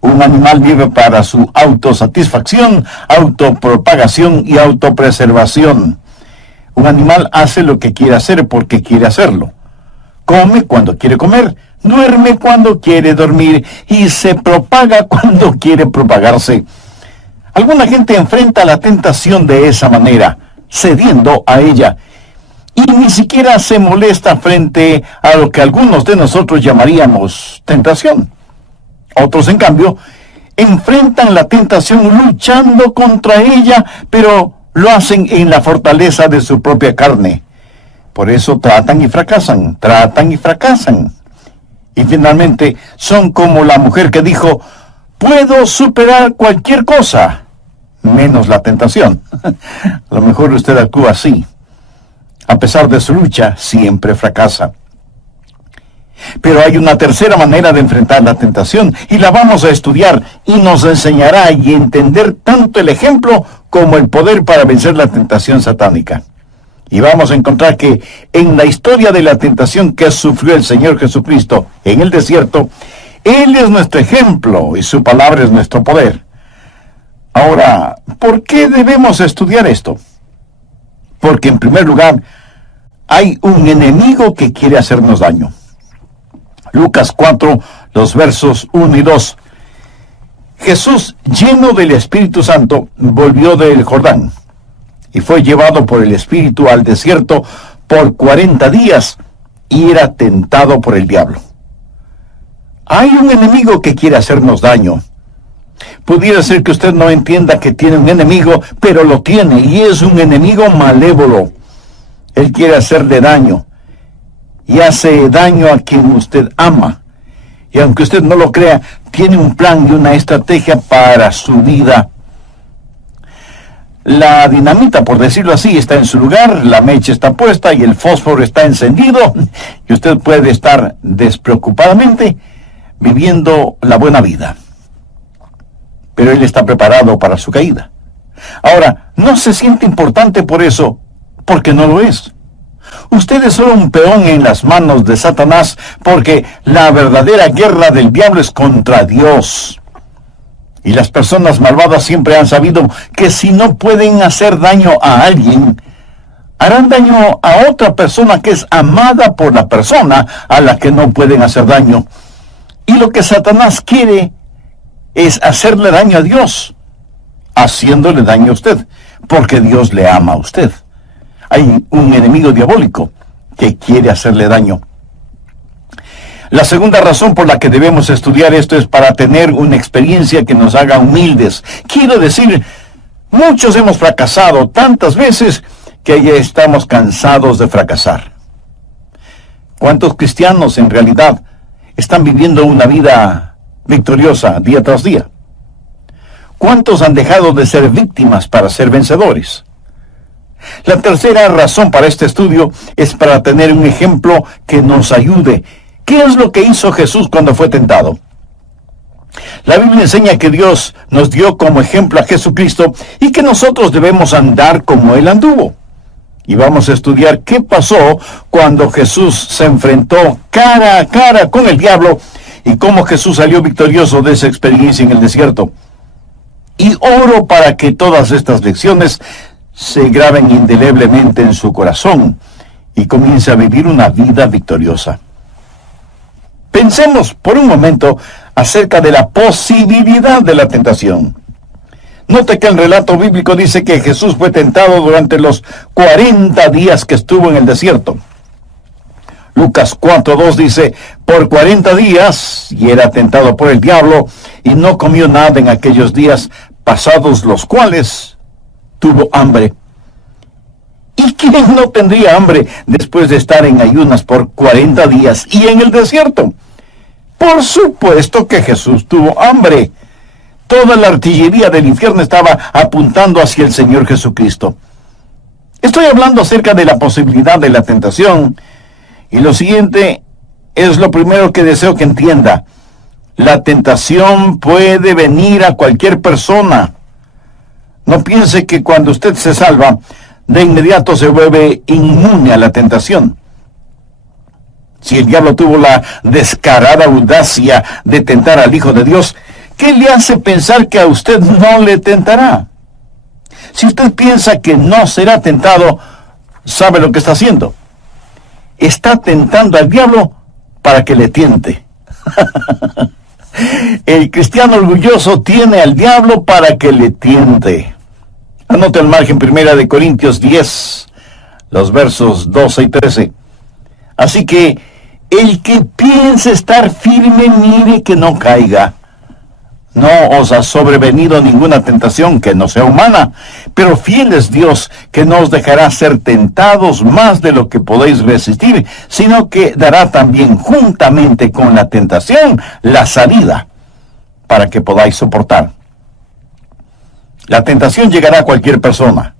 Un animal vive para su autosatisfacción, autopropagación y autopreservación. Un animal hace lo que quiere hacer porque quiere hacerlo. Come cuando quiere comer, duerme cuando quiere dormir y se propaga cuando quiere propagarse. Alguna gente enfrenta la tentación de esa manera, cediendo a ella, y ni siquiera se molesta frente a lo que algunos de nosotros llamaríamos tentación. Otros, en cambio, enfrentan la tentación luchando contra ella, pero lo hacen en la fortaleza de su propia carne. Por eso tratan y fracasan, Y finalmente son como la mujer que dijo: puedo superar cualquier cosa, menos la tentación. A lo mejor usted actúa así. A pesar de su lucha, siempre fracasa. Pero hay una tercera manera de enfrentar la tentación, y la vamos a estudiar, y nos enseñará y entender tanto el ejemplo como el poder para vencer la tentación satánica. Y vamos a encontrar que en la historia de la tentación que sufrió el Señor Jesucristo en el desierto, Él es nuestro ejemplo y su palabra es nuestro poder. Ahora, ¿por qué debemos estudiar esto? Porque en primer lugar, hay un enemigo que quiere hacernos daño. Lucas 4, los versos 1 y 2. Jesús, lleno del Espíritu Santo, volvió del Jordán y fue llevado por el Espíritu al desierto por 40 días y era tentado por el diablo. Hay un enemigo que quiere hacernos daño. Pudiera ser que usted no entienda que tiene un enemigo, pero lo tiene, y es un enemigo malévolo. Él quiere hacerle daño, y hace daño a quien usted ama. Y aunque usted no lo crea, tiene un plan y una estrategia para su vida. La dinamita, por decirlo así, está en su lugar, la mecha está puesta y el fósforo está encendido, y usted puede estar despreocupadamente viviendo la buena vida. Pero él está preparado para su caída. Ahora, no se siente importante por eso, porque no lo es. Usted es solo un peón en las manos de Satanás, porque la verdadera guerra del diablo es contra Dios. Y las personas malvadas siempre han sabido que si no pueden hacer daño a alguien, harán daño a otra persona que es amada por la persona a la que no pueden hacer daño. Y lo que Satanás quiere es hacerle daño a Dios, haciéndole daño a usted, porque Dios le ama a usted. Hay un enemigo diabólico que quiere hacerle daño. La segunda razón por la que debemos estudiar esto es para tener una experiencia que nos haga humildes. Quiero decir, muchos hemos fracasado tantas veces que ya estamos cansados de fracasar. ¿Cuántos cristianos en realidad están viviendo una vida victoriosa día tras día? ¿Cuántos han dejado de ser víctimas para ser vencedores? La tercera razón para este estudio es para tener un ejemplo que nos ayude. ¿Qué es lo que hizo Jesús cuando fue tentado? La Biblia enseña que Dios nos dio como ejemplo a Jesucristo y que nosotros debemos andar como Él anduvo. Y vamos a estudiar qué pasó cuando Jesús se enfrentó cara a cara con el diablo y cómo Jesús salió victorioso de esa experiencia en el desierto. Y oro para que todas estas lecciones se graben indeleblemente en su corazón y comience a vivir una vida victoriosa. Pensemos por un momento acerca de la posibilidad de la tentación. Note que el relato bíblico dice que Jesús fue tentado durante los 40 días que estuvo en el desierto. Lucas 4:2 dice: por 40 días, y era tentado por el diablo, y no comió nada en aquellos días, pasados los cuales tuvo hambre. ¿Y quién no tendría hambre después de estar en ayunas por 40 días y en el desierto? Por supuesto que Jesús tuvo hambre. Toda la artillería del infierno estaba apuntando hacia el Señor Jesucristo. Estoy hablando acerca de la posibilidad de la tentación, y lo siguiente es lo primero que deseo que entienda. La tentación puede venir a cualquier persona. No piense que cuando usted se salva, de inmediato se vuelve inmune a la tentación. Si el diablo tuvo la descarada audacia de tentar al Hijo de Dios, ¿qué le hace pensar que a usted no le tentará? Si usted piensa que no será tentado, ¿sabe lo que está haciendo? Está tentando al diablo para que le tiente. El cristiano orgulloso tiene al diablo para que le tiente. Anote al margen 1 Corintios 10, los versos 12 y 13. Así que el que piense estar firme, mire que no caiga. No os ha sobrevenido ninguna tentación que no sea humana, pero fiel es Dios, que no os dejará ser tentados más de lo que podéis resistir, sino que dará también juntamente con la tentación la salida, para que podáis soportar. La tentación llegará a cualquier persona.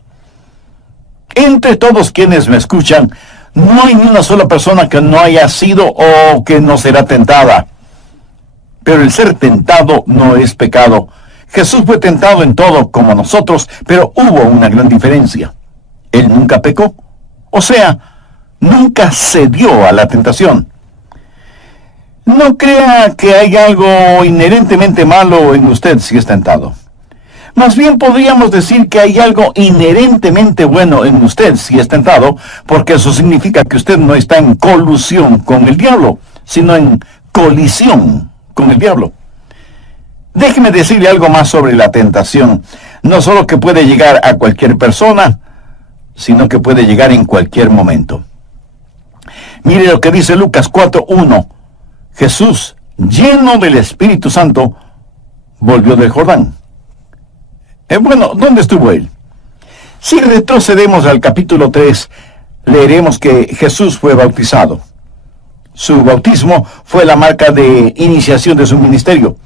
Entre todos quienes me escuchan, no hay ni una sola persona que no haya sido o que no será tentada. Pero el ser tentado no es pecado. Jesús fue tentado en todo como nosotros, pero hubo una gran diferencia. Él nunca pecó. O sea, nunca cedió a la tentación. No crea que hay algo inherentemente malo en usted si es tentado. Más bien podríamos decir que hay algo inherentemente bueno en usted si es tentado, porque eso significa que usted no está en colusión con el diablo, sino en colisión con el diablo. Déjeme decirle algo más sobre la tentación. No solo que puede llegar a cualquier persona, sino que puede llegar en cualquier momento. Mire lo que dice Lucas 4:1. Jesús, lleno del Espíritu Santo, volvió del Jordán. Bueno, ¿dónde estuvo él? Si retrocedemos al capítulo 3, leeremos que Jesús fue bautizado. Su bautismo fue la marca de iniciación de su ministerio.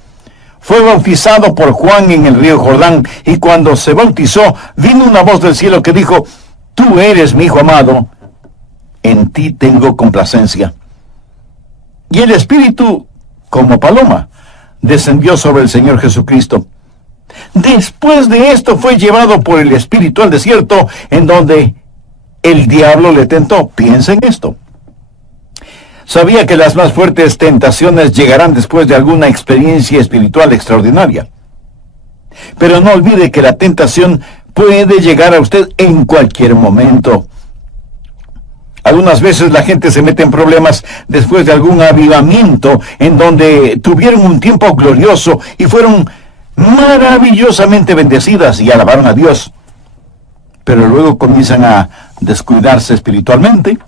Fue bautizado por Juan en el río Jordán, y cuando se bautizó, vino una voz del cielo que dijo: Tú eres mi Hijo amado, en ti tengo complacencia. Y el Espíritu, como paloma, descendió sobre el Señor Jesucristo. Después de esto fue llevado por el Espíritu al desierto, en donde el diablo le tentó. Piensa en esto. Sabía que las más fuertes tentaciones llegarán después de alguna experiencia espiritual extraordinaria. Pero no olvide que la tentación puede llegar a usted en cualquier momento. Algunas veces la gente se mete en problemas después de algún avivamiento en donde tuvieron un tiempo glorioso y fueron maravillosamente bendecidas y alabaron a Dios. Pero luego comienzan a descuidarse espiritualmente.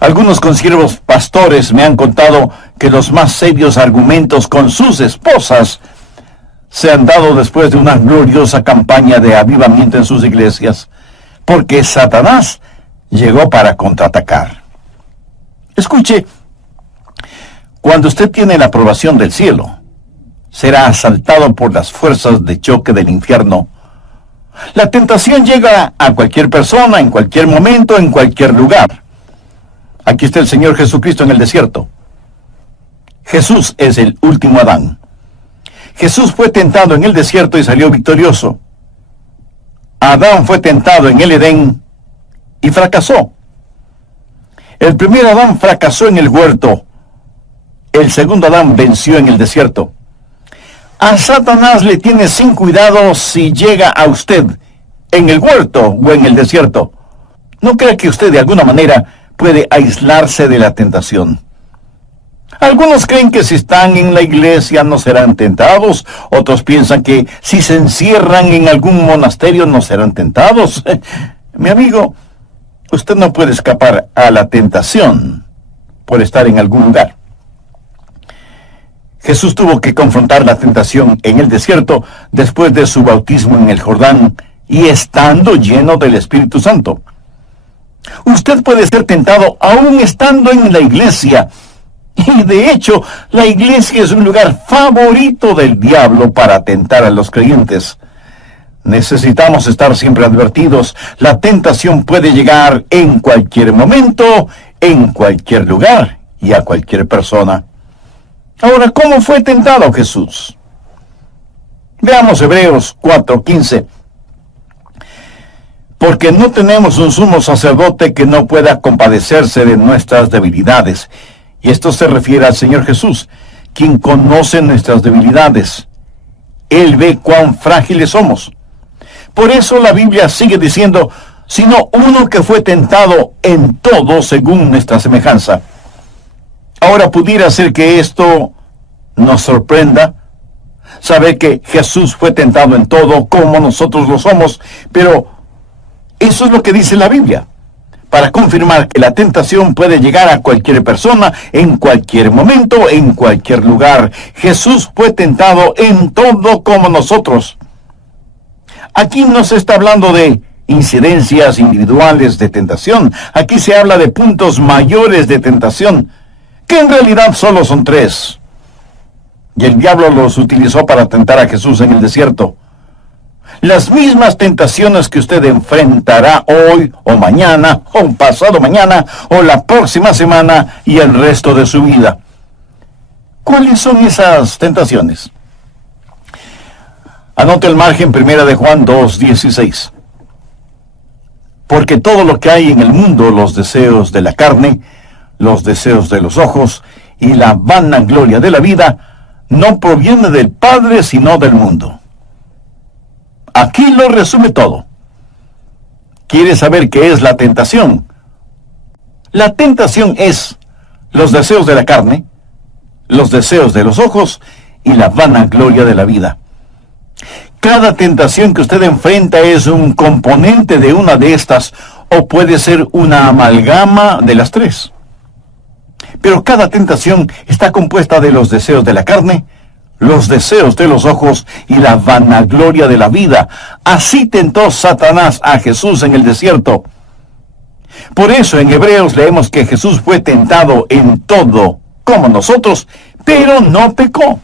Algunos consiervos pastores me han contado que los más serios argumentos con sus esposas se han dado después de una gloriosa campaña de avivamiento en sus iglesias, porque Satanás llegó para contraatacar. Escuche, cuando usted tiene la aprobación del cielo, será asaltado por las fuerzas de choque del infierno. La tentación llega a cualquier persona, en cualquier momento, en cualquier lugar. Aquí está el Señor Jesucristo en el desierto. Jesús es el último Adán. Jesús fue tentado en el desierto y salió victorioso. Adán fue tentado en el Edén y fracasó. El primer Adán fracasó en el huerto. El segundo Adán venció en el desierto. A Satanás le tiene sin cuidado si llega a usted en el huerto o en el desierto. No crea que usted de alguna manera puede aislarse de la tentación. Algunos creen que si están en la iglesia no serán tentados. Otros piensan que si se encierran en algún monasterio no serán tentados. Mi amigo, usted no puede escapar a la tentación por estar en algún lugar. Jesús tuvo que confrontar la tentación en el desierto después de su bautismo en el Jordán y estando lleno del Espíritu Santo. Usted puede ser tentado aún estando en la iglesia. Y de hecho, la iglesia es un lugar favorito del diablo para tentar a los creyentes. Necesitamos estar siempre advertidos. La tentación puede llegar en cualquier momento, en cualquier lugar y a cualquier persona. Ahora, ¿cómo fue tentado Jesús? Veamos Hebreos 4:15. Porque no tenemos un sumo sacerdote que no pueda compadecerse de nuestras debilidades. Y esto se refiere al Señor Jesús, quien conoce nuestras debilidades. Él ve cuán frágiles somos. Por eso la Biblia sigue diciendo, sino uno que fue tentado en todo según nuestra semejanza. Ahora pudiera ser que esto nos sorprenda, saber que Jesús fue tentado en todo como nosotros lo somos, pero eso es lo que dice la Biblia, para confirmar que la tentación puede llegar a cualquier persona, en cualquier momento, en cualquier lugar. Jesús fue tentado en todo como nosotros. Aquí no se está hablando de incidencias individuales de tentación. Aquí se habla de puntos mayores de tentación, que en realidad solo son 3. Y el diablo los utilizó para tentar a Jesús en el desierto. Las mismas tentaciones que usted enfrentará hoy, o mañana, o pasado mañana, o la próxima semana y el resto de su vida. ¿Cuáles son esas tentaciones? Anote el margen 1 de Juan 2:16. Porque todo lo que hay en el mundo, los deseos de la carne, los deseos de los ojos y la vanagloria de la vida, no proviene del Padre, sino del mundo. Aquí lo resume todo. ¿Quiere saber qué es la tentación? La tentación es los deseos de la carne, los deseos de los ojos y la vanagloria de la vida. Cada tentación que usted enfrenta es un componente de una de estas, o puede ser una amalgama de las 3. Pero cada tentación está compuesta de los deseos de la carne, los deseos de los ojos y la vanagloria de la vida. Así tentó Satanás a Jesús en el desierto. Por eso en Hebreos leemos que Jesús fue tentado en todo, como nosotros, pero no pecó.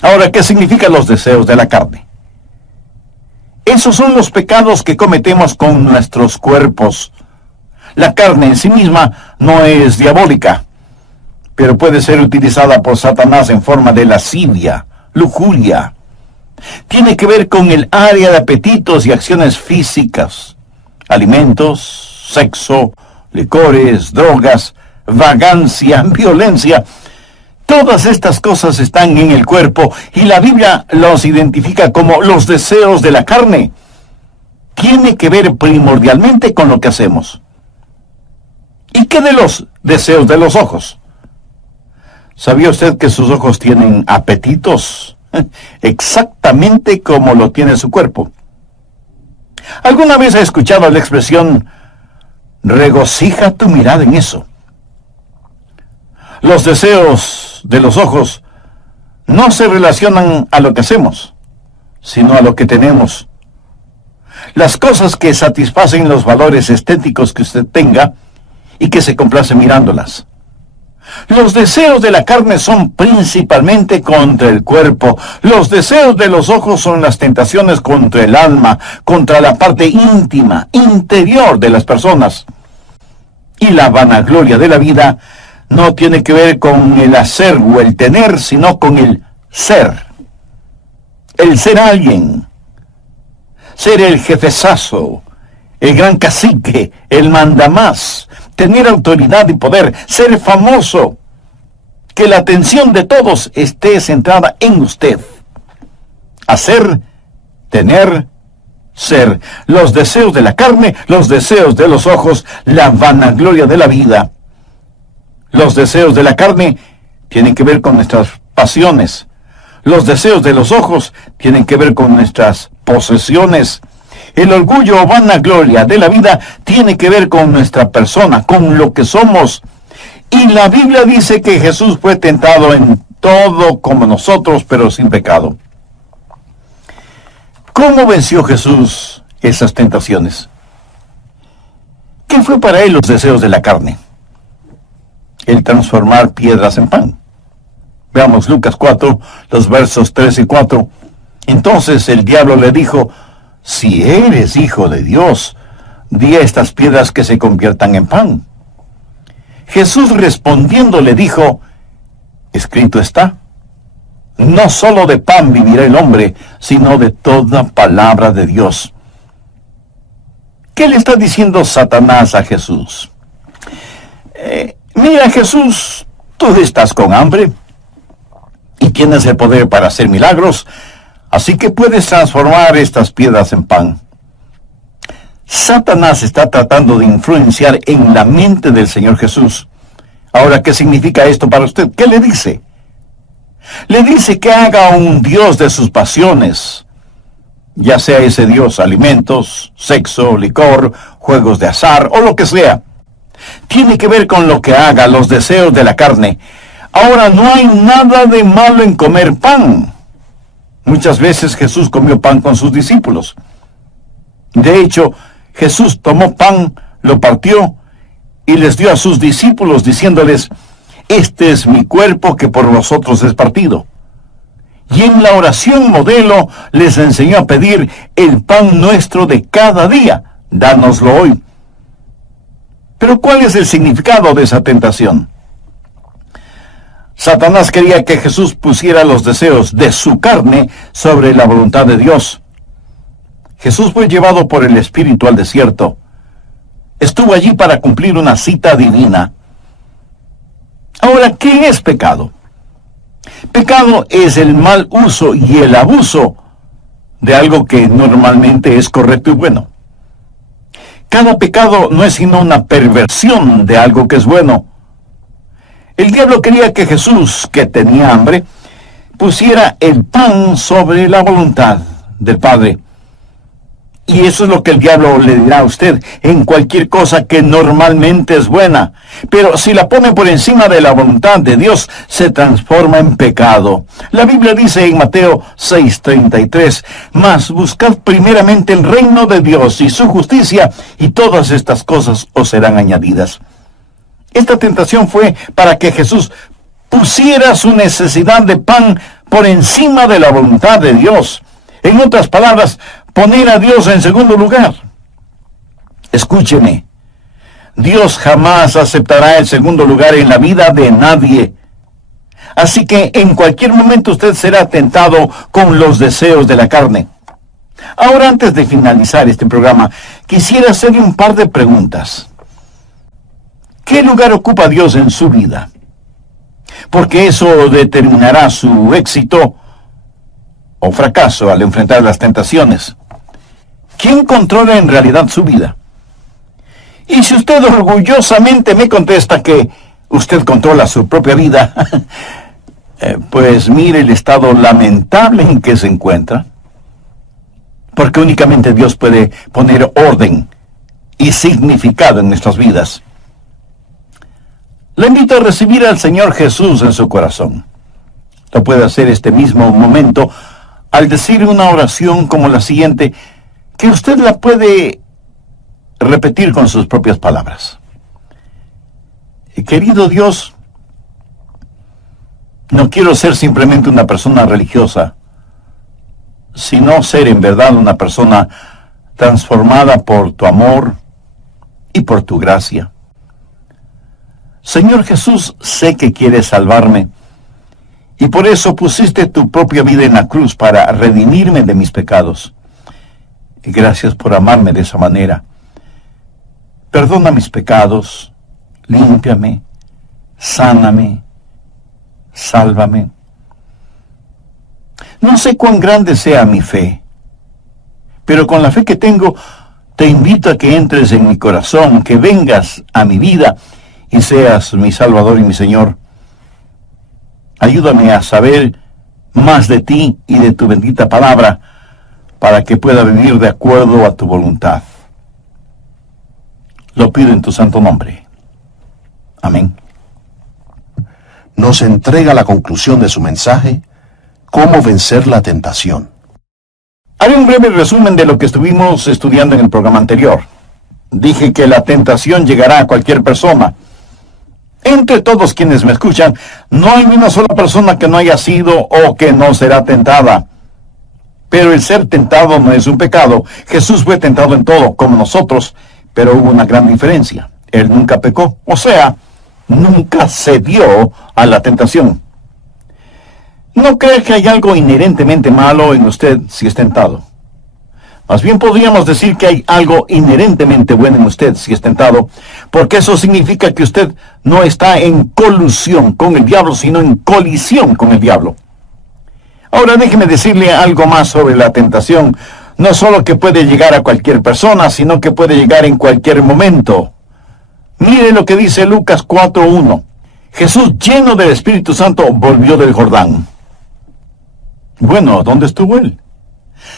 Ahora, ¿qué significan los deseos de la carne? Esos son los pecados que cometemos con nuestros cuerpos. La carne en sí misma no es diabólica, pero puede ser utilizada por Satanás en forma de lascivia, lujuria. Tiene que ver con el área de apetitos y acciones físicas, alimentos, sexo, licores, drogas, vagancia, violencia. Todas estas cosas están en el cuerpo y la Biblia los identifica como los deseos de la carne. Tiene que ver primordialmente con lo que hacemos. ¿Y qué de los deseos de los ojos? ¿Sabía usted que sus ojos tienen apetitos? Exactamente como lo tiene su cuerpo. ¿Alguna vez ha escuchado la expresión, regocija tu mirada en eso? Los deseos de los ojos no se relacionan a lo que hacemos, sino a lo que tenemos. Las cosas que satisfacen los valores estéticos que usted tenga y que se complace mirándolas. Los deseos de la carne son principalmente contra el cuerpo. Los deseos de los ojos son las tentaciones contra el alma, contra la parte íntima, interior de las personas. Y la vanagloria de la vida no tiene que ver con el hacer o el tener, sino con el ser. El ser alguien. Ser el jefezazo, el gran cacique, el mandamás. Tener autoridad y poder, ser famoso, que la atención de todos esté centrada en usted. Hacer, tener, ser. Los deseos de la carne, los deseos de los ojos, la vanagloria de la vida. Los deseos de la carne tienen que ver con nuestras pasiones. Los deseos de los ojos tienen que ver con nuestras posesiones. El orgullo o vanagloria de la vida tiene que ver con nuestra persona, con lo que somos. Y la Biblia dice que Jesús fue tentado en todo como nosotros, pero sin pecado. ¿Cómo venció Jesús esas tentaciones? ¿Qué fue para él los deseos de la carne? El transformar piedras en pan. Veamos Lucas 4, los versos 3 y 4. Entonces el diablo le dijo, si eres hijo de Dios, di a estas piedras que se conviertan en pan. Jesús respondiendo le dijo, escrito está, no solo de pan vivirá el hombre, sino de toda palabra de Dios. ¿Qué le está diciendo Satanás a Jesús? Mira, Jesús, tú estás con hambre y tienes el poder para hacer milagros, así que puedes transformar estas piedras en pan. Satanás está tratando de influenciar en la mente del Señor Jesús. Ahora, ¿qué significa esto para usted? ¿Qué le dice? Le dice que haga un Dios de sus pasiones, ya sea ese Dios alimentos, sexo, licor, juegos de azar o lo que sea. Tiene que ver con lo que haga, los deseos de la carne. Ahora, no hay nada de malo en comer pan. Muchas veces Jesús comió pan con sus discípulos. De hecho, Jesús tomó pan, lo partió y les dio a sus discípulos diciéndoles: este es mi cuerpo que por vosotros es partido. Y en la oración modelo les enseñó a pedir el pan nuestro de cada día. Dánoslo hoy. Pero ¿cuál es el significado de esa tentación? Satanás quería que Jesús pusiera los deseos de su carne sobre la voluntad de Dios. Jesús fue llevado por el Espíritu al desierto. Estuvo allí para cumplir una cita divina. Ahora, ¿qué es pecado? Pecado es el mal uso y el abuso de algo que normalmente es correcto y bueno. Cada pecado no es sino una perversión de algo que es bueno. El diablo quería que Jesús, que tenía hambre, pusiera el pan sobre la voluntad del Padre. Y eso es lo que el diablo le dirá a usted en cualquier cosa que normalmente es buena. Pero si la pone por encima de la voluntad de Dios, se transforma en pecado. La Biblia dice en Mateo 6:33, mas buscad primeramente el reino de Dios y su justicia, y todas estas cosas os serán añadidas. Esta tentación fue para que Jesús pusiera su necesidad de pan por encima de la voluntad de Dios. En otras palabras, poner a Dios en segundo lugar. Escúcheme, Dios jamás aceptará el segundo lugar en la vida de nadie. Así que en cualquier momento usted será tentado con los deseos de la carne. Ahora, antes de finalizar este programa, quisiera hacerle un par de preguntas. ¿Qué lugar ocupa Dios en su vida? Porque eso determinará su éxito o fracaso al enfrentar las tentaciones. ¿Quién controla en realidad su vida? Y si usted orgullosamente me contesta que usted controla su propia vida, pues mire el estado lamentable en que se encuentra. Porque únicamente Dios puede poner orden y significado en nuestras vidas. Le invito a recibir al Señor Jesús en su corazón. Lo puede hacer este mismo momento al decir una oración como la siguiente, que usted la puede repetir con sus propias palabras. Querido Dios, no quiero ser simplemente una persona religiosa, sino ser en verdad una persona transformada por tu amor y por tu gracia. Señor Jesús, sé que quieres salvarme, y por eso pusiste tu propia vida en la cruz para redimirme de mis pecados. Y gracias por amarme de esa manera. Perdona mis pecados, límpiame, sáname, sálvame. No sé cuán grande sea mi fe, pero con la fe que tengo, te invito a que entres en mi corazón, que vengas a mi vida y seas mi Salvador y mi Señor. Ayúdame a saber más de ti y de tu bendita palabra, para que pueda vivir de acuerdo a tu voluntad. Lo pido en tu santo nombre. Amén. Nos entrega la conclusión de su mensaje, ¿Cómo vencer la tentación? Haré un breve resumen de lo que estuvimos estudiando en el programa anterior. Dije que la tentación llegará a cualquier persona. Entre todos quienes me escuchan, no hay ni una sola persona que no haya sido o que no será tentada. Pero el ser tentado no es un pecado. Jesús fue tentado en todo, como nosotros, pero hubo una gran diferencia. Él nunca pecó, o sea, nunca cedió a la tentación. No crea que hay algo inherentemente malo en usted si es tentado. Más bien podríamos decir que hay algo inherentemente bueno en usted si es tentado, porque eso significa que usted no está en colusión con el diablo, sino en colisión con el diablo. Ahora déjeme decirle algo más sobre la tentación. No solo que puede llegar a cualquier persona, sino que puede llegar en cualquier momento. Mire lo que dice Lucas 4:1. Jesús, lleno del Espíritu Santo, volvió del Jordán. Bueno, ¿dónde estuvo él?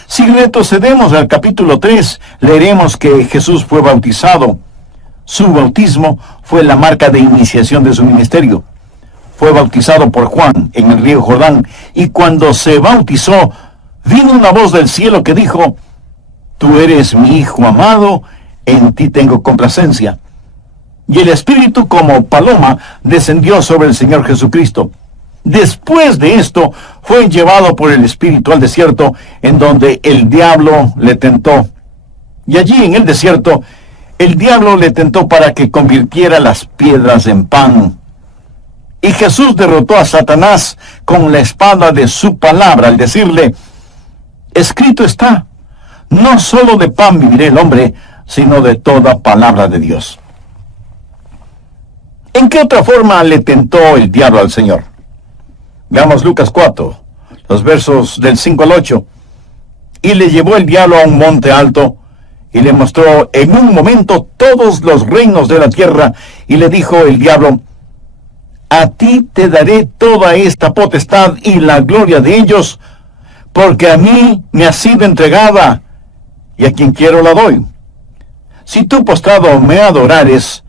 Si retrocedemos al capítulo 3, leeremos que Jesús fue bautizado. Su bautismo fue la marca de iniciación de su ministerio. Fue bautizado por Juan en el río Jordán, y cuando se bautizó, vino una voz del cielo que dijo: Tú eres mi Hijo amado, en ti tengo complacencia. Y el Espíritu como paloma descendió sobre el Señor Jesucristo. Después de esto, fue llevado por el Espíritu al desierto, en donde el diablo le tentó. Y allí en el desierto, el diablo le tentó para que convirtiera las piedras en pan. Y Jesús derrotó a Satanás con la espada de su palabra, al decirle: Escrito está, no solo de pan vivirá el hombre, sino de toda palabra de Dios. ¿En qué otra forma le tentó el diablo al Señor? Veamos Lucas 4, los versos del 5 al 8. Y le llevó el diablo a un monte alto, y le mostró en un momento todos los reinos de la tierra, y le dijo el diablo: A ti te daré toda esta potestad y la gloria de ellos, porque a mí me ha sido entregada, y a quien quiero la doy. Si tú postrado me adorares,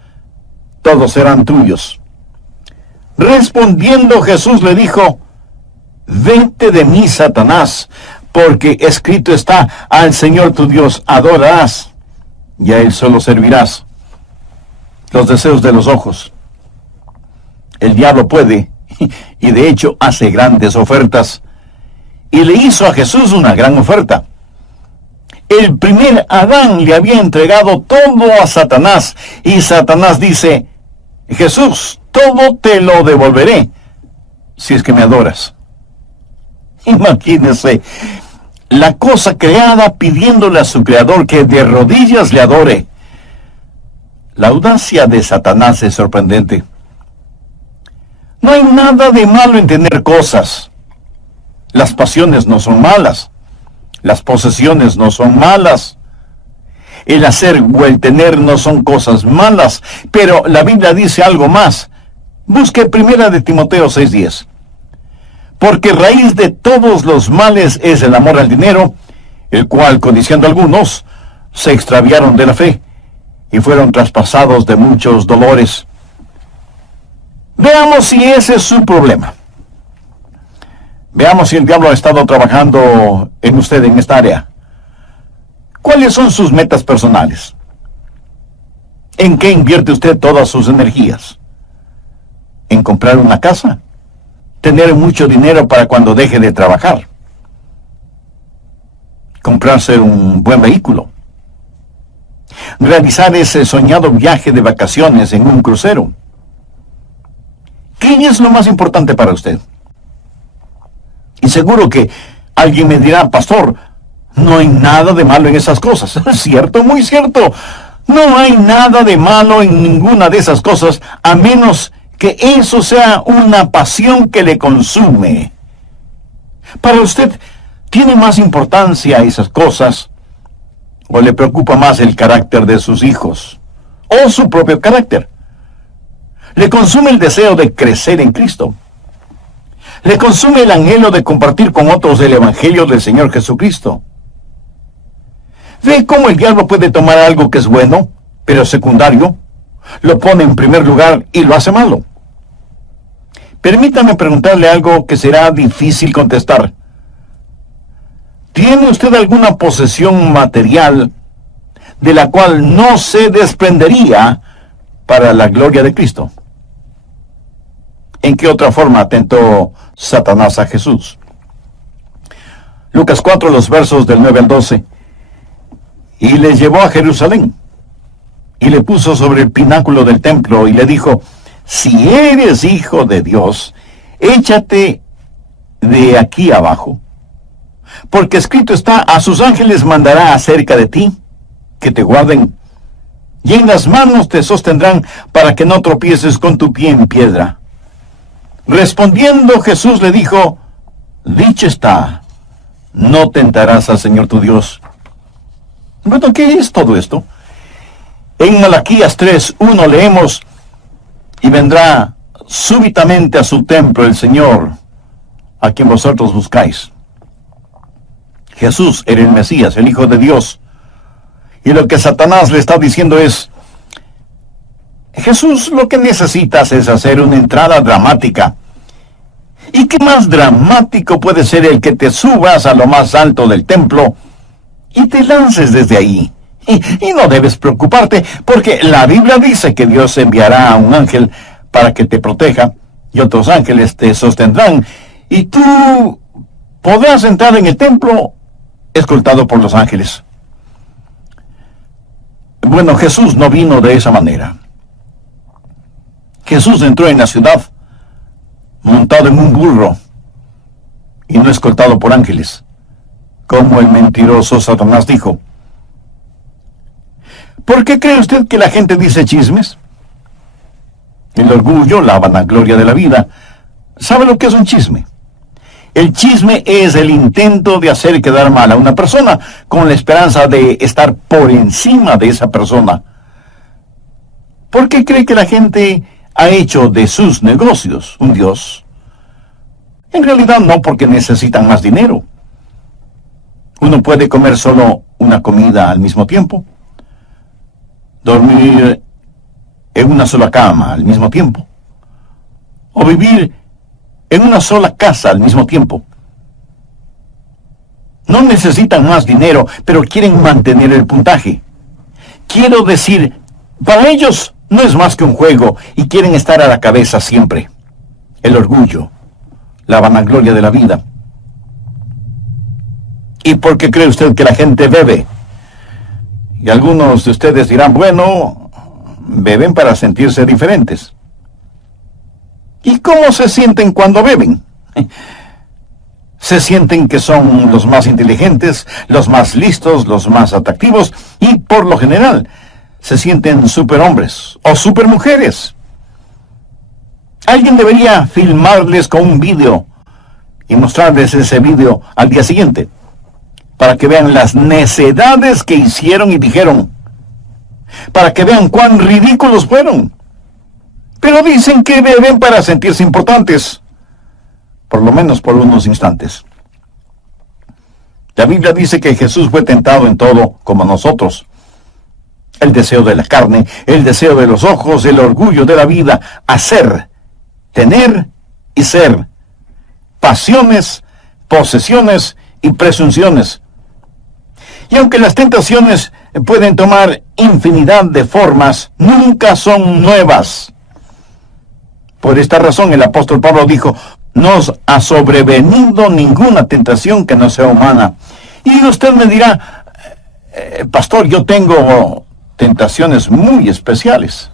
todos serán tuyos. Respondiendo Jesús le dijo: Vete de mí, Satanás, porque escrito está: Al Señor tu Dios adorarás, y a Él solo servirás. Los deseos de los ojos. El diablo puede, y de hecho hace grandes ofertas, y le hizo a Jesús una gran oferta. El primer Adán le había entregado todo a Satanás, y Satanás dice: Jesús, todo te lo devolveré, si es que me adoras. Imagínese, la cosa creada pidiéndole a su creador que de rodillas le adore. La audacia de Satanás es sorprendente. No hay nada de malo en tener cosas. Las pasiones no son malas. Las posesiones no son malas. El hacer o el tener no son cosas malas. Pero la Biblia dice algo más. Busque 1 de Timoteo 6:10. Porque raíz de todos los males es el amor al dinero, el cual, codiciando algunos, se extraviaron de la fe y fueron traspasados de muchos dolores. Veamos si ese es su problema. Veamos si el diablo ha estado trabajando en usted en esta área. ¿Cuáles son sus metas personales? ¿En qué invierte usted todas sus energías? ¿En comprar una casa? ¿Tener mucho dinero para cuando deje de trabajar? ¿Comprarse un buen vehículo? ¿Realizar ese soñado viaje de vacaciones en un crucero? ¿Qué es lo más importante para usted? Y seguro que alguien me dirá: pastor, no hay nada de malo en esas cosas. Cierto, muy cierto. No hay nada de malo en ninguna de esas cosas, a menos que eso sea una pasión que le consume. Para usted, ¿tiene más importancia esas cosas? ¿O le preocupa más el carácter de sus hijos? ¿O su propio carácter? ¿Le consume el deseo de crecer en Cristo? ¿Le consume el anhelo de compartir con otros el Evangelio del Señor Jesucristo? ¿Ve cómo el diablo puede tomar algo que es bueno, pero secundario, lo pone en primer lugar y lo hace malo? Permítame preguntarle algo que será difícil contestar. ¿Tiene usted alguna posesión material de la cual no se desprendería para la gloria de Cristo? ¿En qué otra forma tentó Satanás a Jesús? Lucas 4, los versos del 9 al 12. Y le llevó a Jerusalén, y le puso sobre el pináculo del templo, y le dijo: Si eres hijo de Dios, échate de aquí abajo. porque escrito está: a sus ángeles mandará acerca de ti, que te guarden, y en las manos te sostendrán para que no tropieces con tu pie en piedra. Respondiendo Jesús le dijo: dicho está, no tentarás al Señor tu Dios. Bueno, ¿qué es todo esto? En Malaquías 3:1 leemos: y vendrá súbitamente a su templo el Señor, a quien vosotros buscáis. Jesús era el Mesías, el Hijo de Dios. Y lo que Satanás le está diciendo es: Jesús, lo que necesitas es hacer una entrada dramática. ¿Y qué más dramático puede ser el que te subas a lo más alto del templo y te lances desde ahí? Y no debes preocuparte, porque la Biblia dice que Dios enviará a un ángel para que te proteja, y otros ángeles te sostendrán, y tú podrás entrar en el templo escoltado por los ángeles. Bueno, Jesús no vino de esa manera. Jesús entró en la ciudad montado en un burro y no escoltado por ángeles, como el mentiroso Satanás dijo. ¿Por qué cree usted que la gente dice chismes? El orgullo, la vanagloria de la vida. ¿Sabe lo que es un chisme? El chisme es el intento de hacer quedar mal a una persona con la esperanza de estar por encima de esa persona. ¿Por qué cree que la gente ha hecho de sus negocios un Dios? En realidad no, porque necesitan más dinero. Uno puede comer solo una comida al mismo tiempo, dormir en una sola cama al mismo tiempo, o vivir en una sola casa al mismo tiempo. No necesitan más dinero, pero quieren mantener el puntaje. Quiero decir, para ellos no es más que un juego y quieren estar a la cabeza siempre. El orgullo, la vanagloria de la vida. ¿Y por qué cree usted que la gente bebe? Y algunos de ustedes dirán: bueno, beben para sentirse diferentes. ¿Y cómo se sienten cuando beben? Se sienten que son los más inteligentes, los más listos, los más atractivos, y por lo general se sienten superhombres o supermujeres. Alguien debería filmarles con un vídeo y mostrarles ese vídeo al día siguiente, para que vean las necedades que hicieron y dijeron, para que vean cuán ridículos fueron. Pero dicen que beben para sentirse importantes, por lo menos por unos instantes. La Biblia dice que Jesús fue tentado en todo como nosotros. El deseo de la carne, el deseo de los ojos, el orgullo de la vida, hacer, tener y ser, pasiones, posesiones y presunciones. Y aunque las tentaciones pueden tomar infinidad de formas, nunca son nuevas. Por esta razón el apóstol Pablo dijo: no os ha sobrevenido ninguna tentación que no sea humana. Y usted me dirá: pastor, yo tengo tentaciones muy especiales.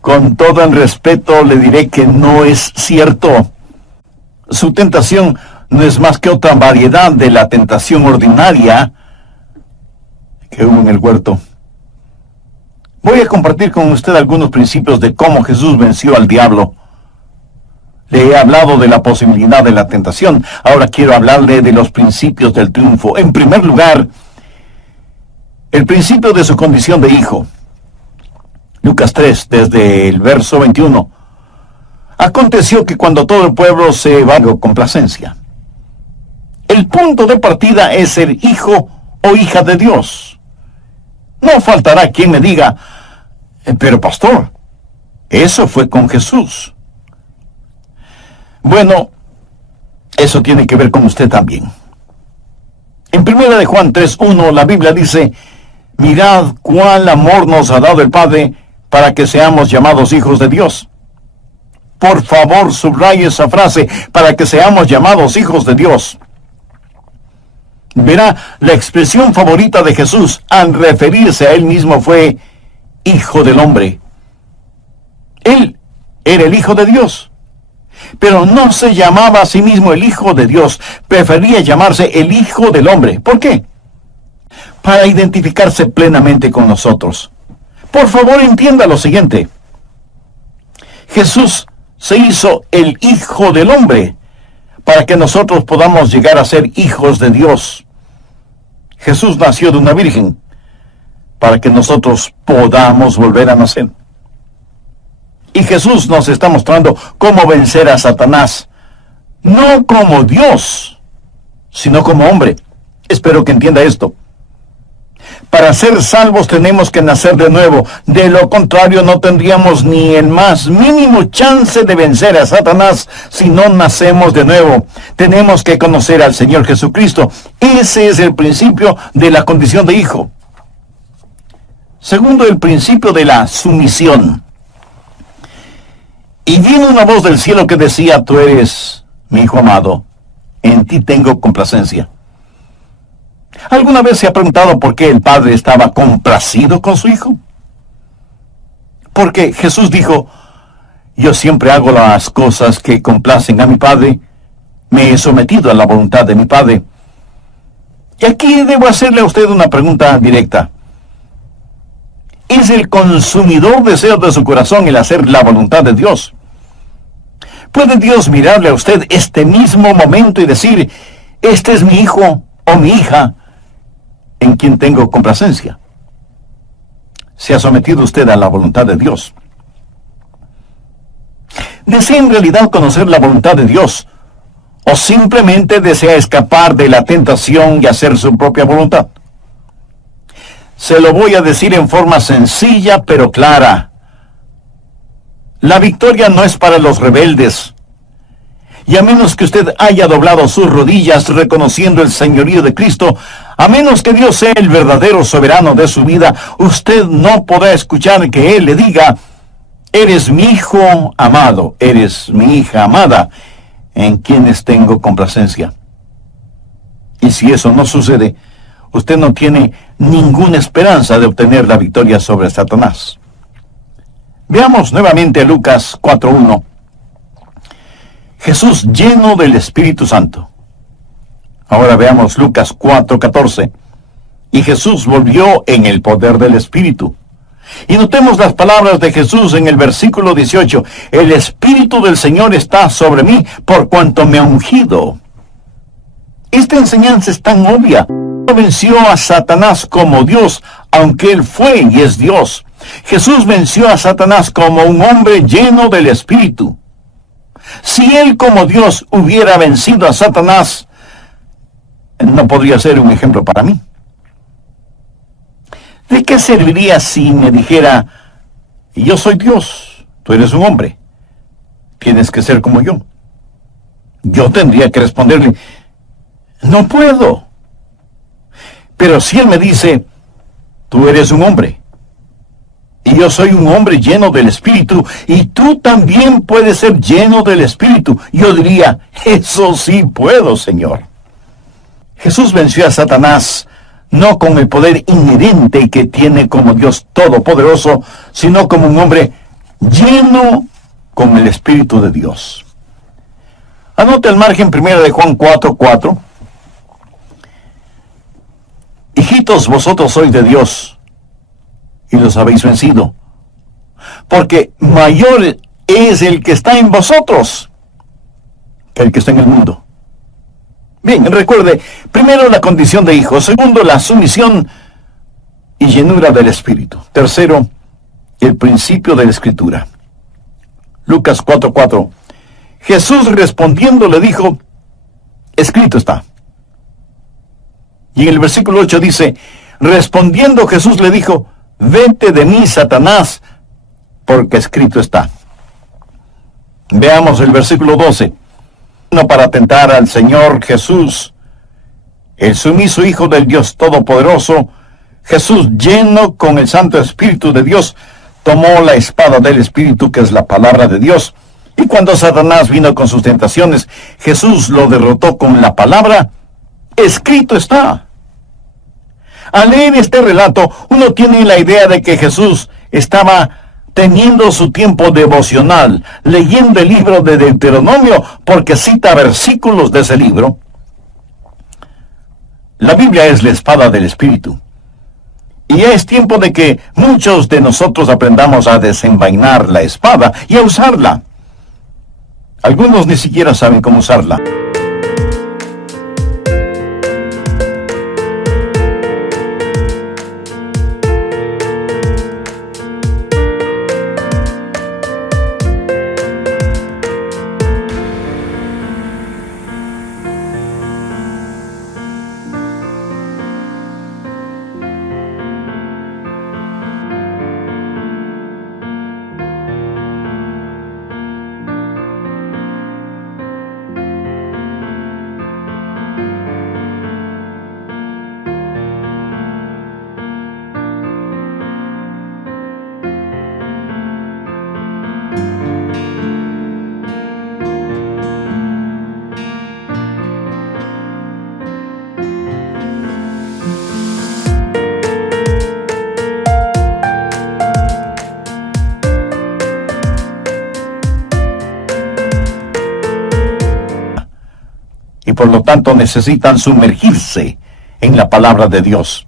Con todo el respeto le diré que no es cierto. Su tentación no es más que otra variedad de la tentación ordinaria que hubo en el huerto. Voy a compartir con usted algunos principios de cómo Jesús venció al diablo. Le he hablado de la posibilidad de la tentación. Ahora quiero hablarle de los principios del triunfo. En primer lugar, el principio de su condición de hijo. Lucas 3, desde el verso 21. Aconteció que cuando todo el pueblo se va con complacencia. El punto de partida es ser hijo o hija de Dios. No faltará quien me diga: pero pastor, eso fue con Jesús. Bueno, eso tiene que ver con usted también. En 1 de Juan 3:1 la Biblia dice: mirad cuál amor nos ha dado el Padre para que seamos llamados hijos de Dios. Por favor, subraye esa frase: para que seamos llamados hijos de Dios. Verá, la expresión favorita de Jesús al referirse a él mismo fue Hijo del Hombre. Él era el Hijo de Dios. Pero no se llamaba a sí mismo el Hijo de Dios, prefería llamarse el Hijo del Hombre. ¿Por qué? Para identificarse plenamente con nosotros. Por favor, entienda lo siguiente. Jesús se hizo el Hijo del Hombre para que nosotros podamos llegar a ser hijos de Dios. Jesús nació de una virgen para que nosotros podamos volver a nacer. Y Jesús nos está mostrando cómo vencer a Satanás, no como Dios, sino como hombre. Espero que entienda esto. Para ser salvos tenemos que nacer de nuevo. De lo contrario, no tendríamos ni el más mínimo chance de vencer a Satanás si no nacemos de nuevo. Tenemos que conocer al Señor Jesucristo. Ese es el principio de la condición de hijo. Segundo, el principio de la sumisión. Y vino una voz del cielo que decía: tú eres mi Hijo amado, en ti tengo complacencia. ¿Alguna vez se ha preguntado por qué el Padre estaba complacido con su Hijo? Porque Jesús dijo: yo siempre hago las cosas que complacen a mi Padre, me he sometido a la voluntad de mi Padre. Y aquí debo hacerle a usted una pregunta directa. ¿Es el consumidor deseo de su corazón el hacer la voluntad de Dios? ¿Puede Dios mirarle a usted este mismo momento y decir: este es mi hijo o mi hija en quien tengo complacencia? ¿Se ha sometido usted a la voluntad de Dios? ¿Desea en realidad conocer la voluntad de Dios? ¿O simplemente desea escapar de la tentación y hacer su propia voluntad? Se lo voy a decir en forma sencilla pero clara. La victoria no es para los rebeldes. Y a menos que usted haya doblado sus rodillas reconociendo el señorío de Cristo, a menos que Dios sea el verdadero soberano de su vida, usted no podrá escuchar que Él le diga: eres mi hijo amado, eres mi hija amada, en quienes tengo complacencia. Y si eso no sucede, usted no tiene ninguna esperanza de obtener la victoria sobre Satanás. Veamos nuevamente Lucas 4:1. Jesús lleno del Espíritu Santo. Ahora veamos Lucas 4:14. Y Jesús volvió en el poder del Espíritu. Y notemos las palabras de Jesús en el versículo 18. El Espíritu del Señor está sobre mí, por cuanto me ha ungido. Esta enseñanza es tan obvia. No venció a Satanás como Dios, aunque Él fue y es Dios. Jesús venció a Satanás como un hombre lleno del Espíritu. Si Él como Dios hubiera vencido a Satanás, no podría ser un ejemplo para mí. ¿De qué serviría si me dijera: yo soy Dios, tú eres un hombre, tienes que ser como yo? Yo tendría que responderle: no puedo. Pero si Él me dice: tú eres un hombre, y yo soy un hombre lleno del Espíritu, y tú también puedes ser lleno del Espíritu, yo diría: eso sí puedo, Señor. Jesús venció a Satanás no con el poder inherente que tiene como Dios Todopoderoso, sino como un hombre lleno con el Espíritu de Dios. Anote al margen 1 de Juan 4:4. Hijitos, vosotros sois de Dios, y los habéis vencido, porque mayor es el que está en vosotros que el que está en el mundo. Bien, recuerde, primero la condición de hijo, segundo la sumisión y llenura del Espíritu, tercero el principio de la Escritura. Lucas 4:4. Jesús respondiendo le dijo: escrito está. Y en el versículo 8 dice: respondiendo Jesús le dijo: vete de mí, Satanás, porque escrito está. Veamos el versículo 12. No para tentar al Señor Jesús, el sumiso Hijo del Dios Todopoderoso, Jesús, lleno con el Santo Espíritu de Dios, tomó la espada del Espíritu, que es la palabra de Dios. Y cuando Satanás vino con sus tentaciones, Jesús lo derrotó con la palabra: escrito está. Al leer este relato, uno tiene la idea de que Jesús estaba teniendo su tiempo devocional, leyendo el libro de Deuteronomio, porque cita versículos de ese libro. La Biblia es la espada del Espíritu. Y ya es tiempo de que muchos de nosotros aprendamos a desenvainar la espada y a usarla. Algunos ni siquiera saben cómo usarla. Y por lo tanto necesitan sumergirse en la palabra de Dios.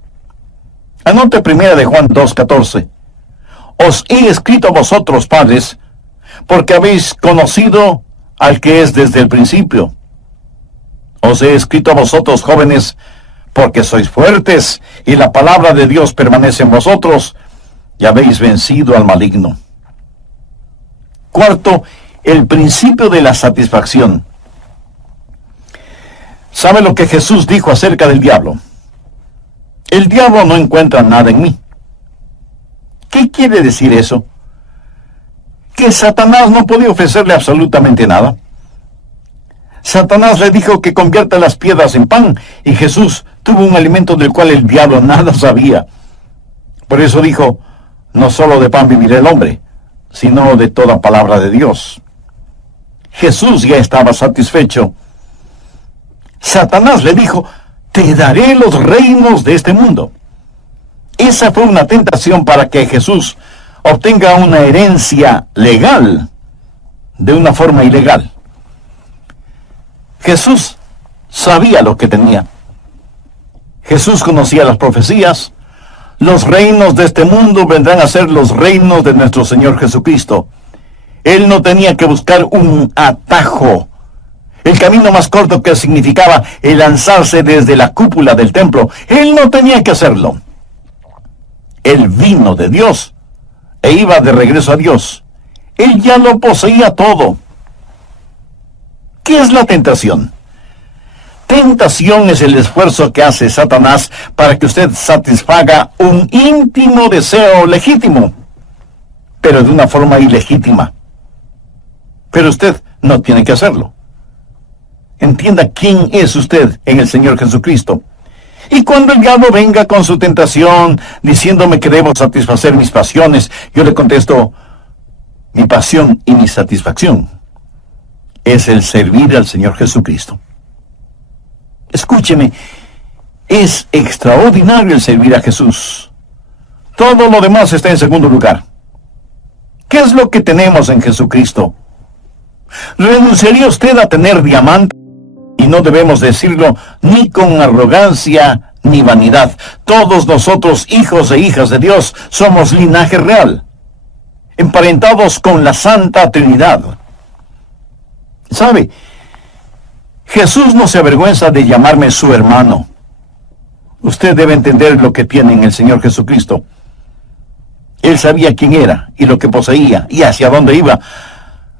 Anote 1 de Juan 2:14. Os he escrito a vosotros, padres, porque habéis conocido al que es desde el principio. Os he escrito a vosotros, jóvenes, porque sois fuertes, y la palabra de Dios permanece en vosotros, y habéis vencido al maligno. Cuarto, el principio de la satisfacción. ¿Sabe lo que Jesús dijo acerca del diablo? El diablo no encuentra nada en mí. ¿Qué quiere decir eso? Que Satanás no podía ofrecerle absolutamente nada. Satanás le dijo que convierta las piedras en pan, y Jesús tuvo un alimento del cual el diablo nada sabía. Por eso dijo, no solo de pan vivirá el hombre, sino de toda palabra de Dios. Jesús ya estaba satisfecho. Satanás le dijo, te daré los reinos de este mundo. Esa fue una tentación para que Jesús obtenga una herencia legal de una forma ilegal. Jesús sabía lo que tenía. Jesús conocía las profecías. Los reinos de este mundo vendrán a ser los reinos de nuestro Señor Jesucristo. Él no tenía que buscar un atajo, el camino más corto que significaba el lanzarse desde la cúpula del templo. Él no tenía que hacerlo. Él vino de Dios e iba de regreso a Dios. Él ya lo poseía todo. ¿Qué es la tentación? Tentación es el esfuerzo que hace Satanás para que usted satisfaga un íntimo deseo legítimo, pero de una forma ilegítima. Pero usted no tiene que hacerlo. Entienda quién es usted en el Señor Jesucristo. Y cuando el diablo venga con su tentación, diciéndome que debo satisfacer mis pasiones, yo le contesto, mi pasión y mi satisfacción es el servir al Señor Jesucristo. Escúcheme, es extraordinario el servir a Jesús. Todo lo demás está en segundo lugar. ¿Qué es lo que tenemos en Jesucristo? ¿Renunciaría usted a tener diamantes? Y no debemos decirlo ni con arrogancia ni vanidad. Todos nosotros, hijos e hijas de Dios, somos linaje real, emparentados con la Santa Trinidad. ¿Sabe? Jesús no se avergüenza de llamarme su hermano. Usted debe entender lo que tiene en el Señor Jesucristo. Él sabía quién era y lo que poseía y hacia dónde iba.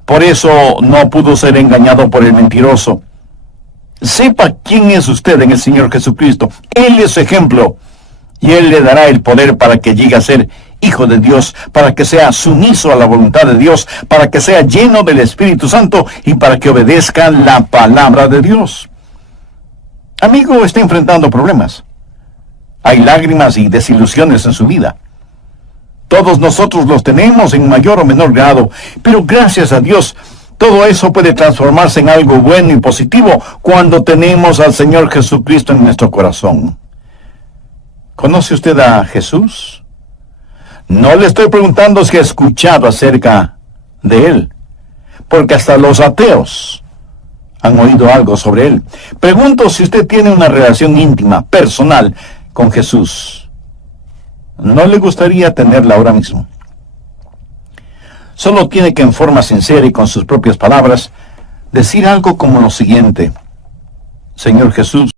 Por eso no pudo ser engañado por el mentiroso. Sepa quién es usted en el Señor Jesucristo. Él es su ejemplo. Y Él le dará el poder para que llegue a ser hijo de Dios, para que sea sumiso a la voluntad de Dios, para que sea lleno del Espíritu Santo y para que obedezca la palabra de Dios. Amigo, está enfrentando problemas. Hay lágrimas y desilusiones en su vida. Todos nosotros los tenemos en mayor o menor grado, pero gracias a Dios, todo eso puede transformarse en algo bueno y positivo cuando tenemos al Señor Jesucristo en nuestro corazón. ¿Conoce usted a Jesús? No le estoy preguntando si ha escuchado acerca de Él, porque hasta los ateos han oído algo sobre Él. Pregunto si usted tiene una relación íntima, personal, con Jesús. ¿No le gustaría tenerla ahora mismo? Solo tiene que en forma sincera y con sus propias palabras decir algo como lo siguiente: Señor Jesús,